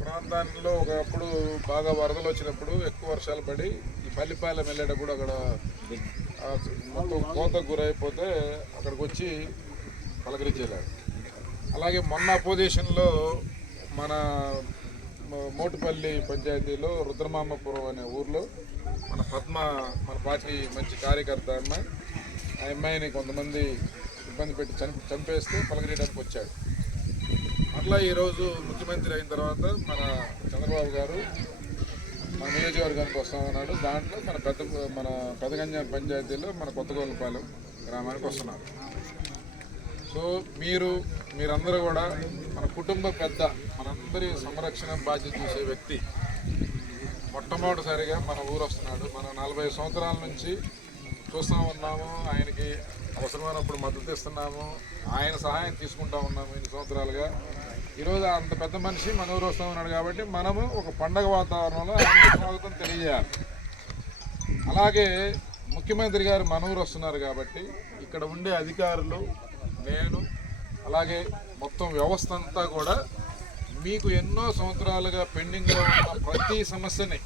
ప్రాంతాల్లో ఒకప్పుడు బాగా వరదలు వచ్చినప్పుడు ఎక్కువ వర్షాలు పడి ఈ పల్లిపాలెం వెళ్ళేటప్పుడు అక్కడ మొత్తం కోతకు గురైపోతే అక్కడికి వచ్చి పలకరించేలాడు అలాగే మొన్న అపోజిషన్లో మన మోటుపల్లి పంచాయతీలో రుద్రమామపురం అనే ఊర్లో మన పద్మ మన పార్టీ మంచి కార్యకర్త అమ్మాయి ఆ అమ్మాయిని కొంతమంది ఇబ్బంది పెట్టి చంపి చంపేస్తే పలకరియడానికి వచ్చాడు. అట్లా ఈరోజు ముఖ్యమంత్రి అయిన తర్వాత మన చంద్రబాబు గారు మన నియోజకవర్గానికి వస్తామన్నాడు. దాంట్లో మన పెద్ద మన పెదగంజ పంచాయతీలో మన కొత్తగోలపాలెం గ్రామానికి వస్తున్నారు. సో మీరు మీరందరూ కూడా మన కుటుంబ పెద్ద మనందరి సంరక్షణ బాధ్యత చూసే వ్యక్తి. మొట్టమొదటిసారిగా మన ఊరు వస్తున్నాడు. మన నలభై సంవత్సరాల నుంచి చూస్తూ ఉన్నాము ఆయనకి అవసరమైనప్పుడు మద్దతు ఇస్తున్నాము ఆయన సహాయం తీసుకుంటా ఉన్నాము ఇన్ని సంవత్సరాలుగా. ఈరోజు అంత పెద్ద మనిషి మన ఊరు వస్తూ ఉన్నాడు కాబట్టి మనము ఒక పండగ వాతావరణంలో ఆయనకి స్వాగతం తెలియజేయాలి. అలాగే ముఖ్యమంత్రి గారు మన ఊరు వస్తున్నారు కాబట్టి ఇక్కడ ఉండే అధికారులు నేను అలాగే మొత్తం వ్యవస్థ అంతా కూడా మీకు ఎన్నో సంవత్సరాలుగా పెండింగ్లో ఉన్న ప్రతి సమస్యని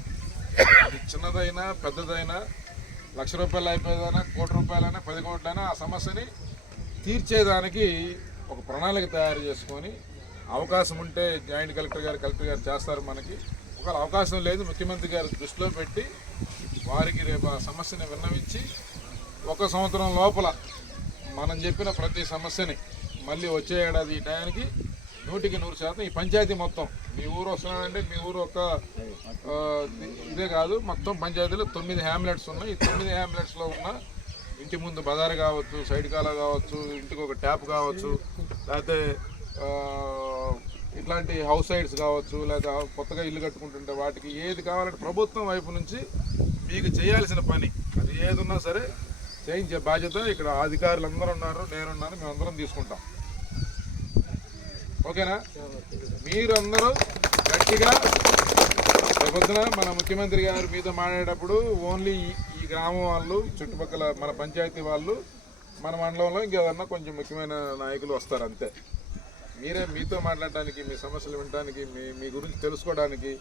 అది చిన్నదైనా పెద్దదైనా లక్ష రూపాయలు అయిపోయేదైనా కోటి రూపాయలైనా పది కోట్లైనా ఆ సమస్యని తీర్చేదానికి ఒక ప్రణాళిక తయారు చేసుకొని అవకాశం ఉంటే జాయింట్ కలెక్టర్ గారు కలెక్టర్ గారు చేస్తారు మనకి. ఒకవేళ అవకాశం లేదు ముఖ్యమంత్రి గారు దృష్టిలో పెట్టి వారికి రేపు ఆ సమస్యని విన్నవించి ఒక సంవత్సరం లోపల మనం చెప్పిన ప్రతి సమస్యని మళ్ళీ వచ్చే ఏడాది ఈ టయానికి నూటికి నూరు శాతం ఈ పంచాయతీ మొత్తం. మీ ఊరు వస్తున్నాడంటే మీ ఊరు ఒక ఇదే కాదు మొత్తం పంచాయతీలో తొమ్మిది హ్యామ్లెట్స్ ఉన్నాయి. ఈ తొమ్మిది హ్యామ్లెట్స్లో ఉన్న ఇంటి ముందు బజారు కావచ్చు సైడ్ కాల కావచ్చు ఇంటికి ఒక ట్యాప్ కావచ్చు లేకపోతే ఇట్లాంటి హౌస్ సైడ్స్ కావచ్చు లేదా కొత్తగా ఇల్లు కట్టుకుంటుంటే వాటికి ఏది కావాలంటే ప్రభుత్వం వైపు నుంచి మీకు చేయాల్సిన పని. అది ఏది ఉన్నా సరే చేయించే బాధ్యత ఇక్కడ అధికారులు అందరూ ఉన్నారు నేనున్నాను మేమందరం తీసుకుంటాం. ఓకేనా? మీరందరూ గట్టిగా పొద్దున మన ముఖ్యమంత్రి గారు మీతో మాట్లాడేటప్పుడు ఓన్లీ ఈ- ఈ గ్రామం వాళ్ళు చుట్టుపక్కల మన పంచాయతీ వాళ్ళు మన మండలంలో ఇంకేదన్నా కొంచెం ముఖ్యమైన నాయకులు వస్తారు అంతే. మీరే మీతో మాట్లాడటానికి మీ సమస్యలు వినడానికి మీ మీ గురించి తెలుసుకోవడానికి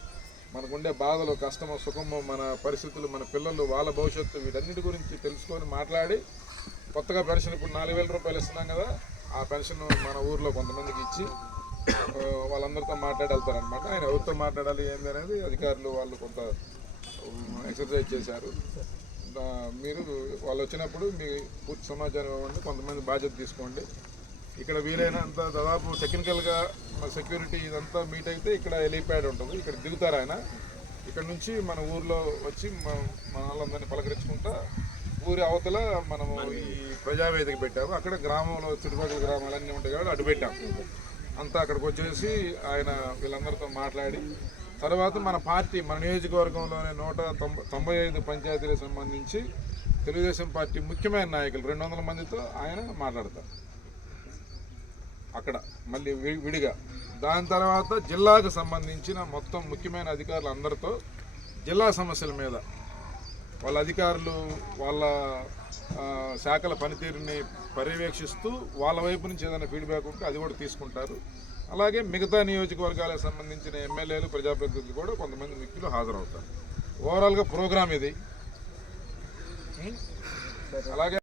మనకుండే బాధలు కష్టము సుఖము మన పరిస్థితులు మన పిల్లలు వాళ్ళ భవిష్యత్తు వీటన్నిటి గురించి తెలుసుకొని మాట్లాడి కొత్తగా పెన్షన్ ఇప్పుడు నాలుగు వేల రూపాయలు ఇస్తున్నాం కదా ఆ పెన్షన్ మన ఊర్లో కొంతమందికి ఇచ్చి వాళ్ళందరితో మాట్లాడి ఆయన ఎవరితో మాట్లాడాలి ఏంది అనేది అధికారులు వాళ్ళు కొంత ఎక్సర్సైజ్ చేశారు. మీరు వాళ్ళు వచ్చినప్పుడు మీ పూర్తి సమాచారం ఇవ్వండి కొంతమంది బాధ్యత తీసుకోండి. ఇక్కడ వీలైనంత దాదాపు టెక్నికల్గా సెక్యూరిటీ ఇదంతా మీట్ అయితే ఇక్కడ హెలీప్యాడ్ ఉంటుంది ఇక్కడ దిగుతారు ఆయన. ఇక్కడ నుంచి మన ఊర్లో వచ్చి మన మన వాళ్ళందరినీ పలకరించుకుంటా ఊరి అవతల మనము ఈ ప్రజావేదిక పెట్టాము. అక్కడ గ్రామంలో చుట్టుపక్కల గ్రామాలన్నీ ఉంటాయి కాబట్టి అటు పెట్టాము అంతా అక్కడికి వచ్చేసి ఆయన వీళ్ళందరితో మాట్లాడి తర్వాత మన పార్టీ మన నియోజకవర్గంలోనే నూట తొంభై తొంభై ఐదు పంచాయతీలకు సంబంధించి తెలుగుదేశం పార్టీ ముఖ్యమైన నాయకులు రెండు వందల మందితో ఆయన మాట్లాడతారు. అక్కడ మళ్ళీ విడిగా. దాని తర్వాత జిల్లాకు సంబంధించిన మొత్తం ముఖ్యమైన అధికారులు అందరితో జిల్లా సమస్యల మీద వాళ్ళ అధికారులు వాళ్ళ శాఖల పనితీరుని పర్యవేక్షిస్తూ వాళ్ళ వైపు నుంచి ఏదైనా ఫీడ్బ్యాక్ ఉంటే అది కూడా తీసుకుంటారు. అలాగే మిగతా నియోజకవర్గాలకు సంబంధించిన ఎమ్మెల్యేలు ప్రజాప్రతినిధులు కూడా కొంతమంది వ్యక్తులు హాజరవుతారు. ఓవరాల్గా ప్రోగ్రామ్ ఇది. అలాగే